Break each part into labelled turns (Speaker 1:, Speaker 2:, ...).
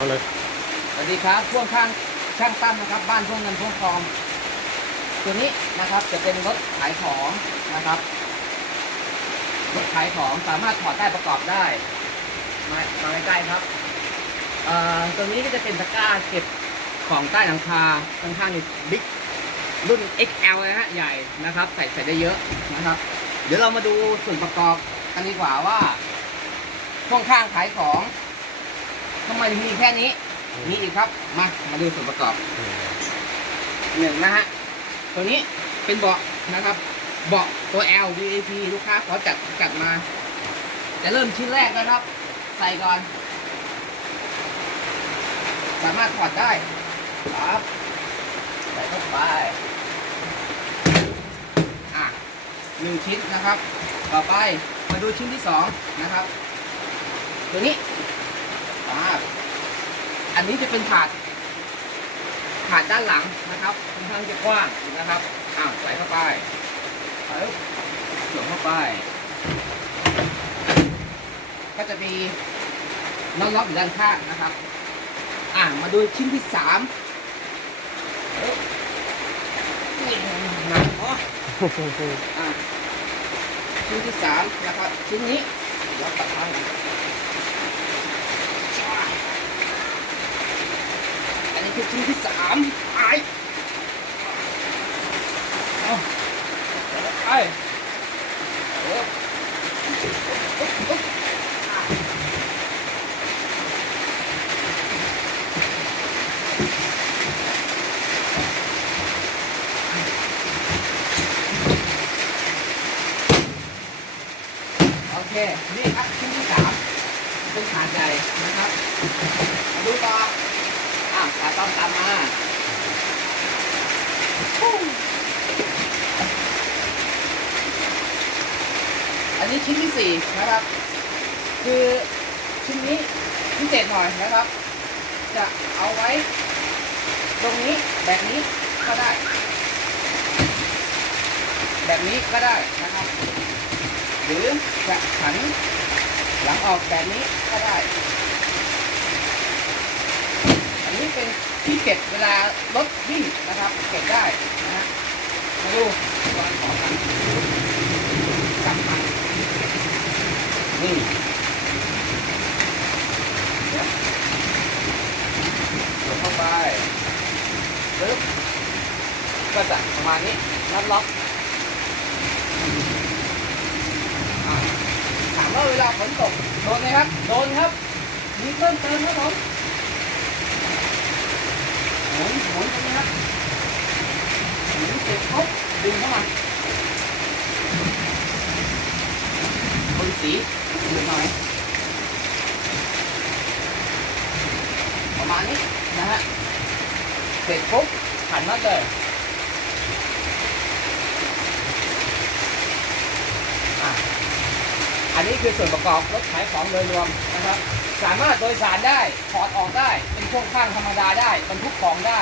Speaker 1: เอาเลยสวัสดีครับพ่วงข้างช่างตั้มนะครับบ้านพ่วงเงินพ่วงทองตัวนี้นะครับจะเป็นรถขายของนะครับ รถขายของสามารถถอดได้ประกอบได้มามาใกล้ๆครับเอ่อตัวนี้ก็จะเป็นตะกร้าเก็บของใต้หลังคาข้างข้างบิ๊กรุ่น XL นะฮะใหญ่นะครับใส่ใส่ได้เยอะนะครับ เดี๋ยวเรามาดูส่วนประกอบกันดีกว่าว่าพ่วงข้างขายของทำไมมีแค่นี้มีอีกครับ มา มาดูส่วนประกอบ หนึ่งนะฮะ ตัวนี้เป็นเบาะนะครับ เบาะตัว L VIP ลูกค้า ขอจัดจัดมา จะเริ่มชิ้นแรกนะครับ ใส่ก่อน สามารถถอดได้ ครับ ใส่เข้าไป อ่ะ หนึ่งชิ้นนะครับ ต่อไป มาดูชิ้นที่สองนะครับ ตัวนี้มาอันนี้จะเป็นถาดถาดด้านหลังนะครับค่อนข้างจะกว้างนะครับ อ่าใส่เข้าไปเส้วสวเข้าไป ก็จะมีน็อตล็อกยู่ด้านข้างนะครับ อ่ามาดูชิ้นที่สามนักเนอชิ้นที่สามนะครับชิ้นนี้เ็อตัดข้างชิ้นที่สามไอเอาไปโอเค นี่ครับชิ้นที่สามเป็นขาใจนะครับนี้ชิ้นที่สี่นะครับ คือชิ้นนี้พิเศษหน่อยนะครับ จะเอาไว้ ตรงนี้แบบนี้ก็ได้ แบบนี้ก็ได้นะครับหรือจะหันหลังออกแบบนี้ก็ได้ อันนี้เป็นที่เก็บเวลารถวิ่งนะครับ เก็บได้นะฮะมาดูตอนของกันนี่กดเข้าไปปึ๊บ ก็จะประมาณนี้ นัดล็อกถามว่าเวลาฝนตกโดนไหมครับ โดนครับมีเพิ่มเติมครับผมหมุนหมุนตรงนี้ครับหมุนเสร็จปุ๊บดึงเข้ามาสีเล็หน่อย ประมาณนี้นะฮะเสร็จปุ๊บหันมาเลยอันนี้คือส่วนประกอบ รถขายของโดยรวมนะครับ สามารถโดยสารได้ ถอดออกได้ เป็นช่วงข้างธรรมดาได้บรรทุกของได้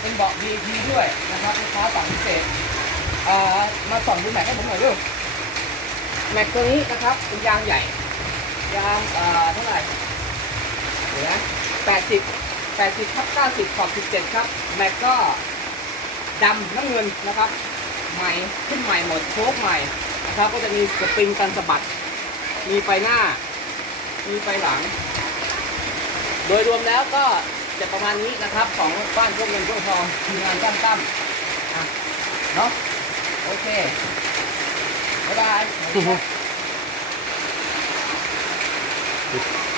Speaker 1: เป็นเบาะ VIP ด้วยนะครับลูกค้าสั่งพิเศษมาส่องดูแม็ให้ผมหน่อยด้วยแม็กตัวนี้นะครับเป็นยางใหญ่ ยางเอ่อเท่าไหร่เห็นไหมแปดสิบแปดสิบทับเก้าสิบขอบสิบเจ็ดครับ แม็กก็ดำน้ำเงินนะครับใหม่ขึ้นใหม่หมดโชกใหม่นะครับก็จะมีสปริงกันสะบัด มีไฟหน้า มีไฟหลัง โดยรวมแล้วก็จะประมาณนี้นะครับของบ้านพวกเงินพวกทองทีงานตั้มตั้มเนาะโอเค拜拜。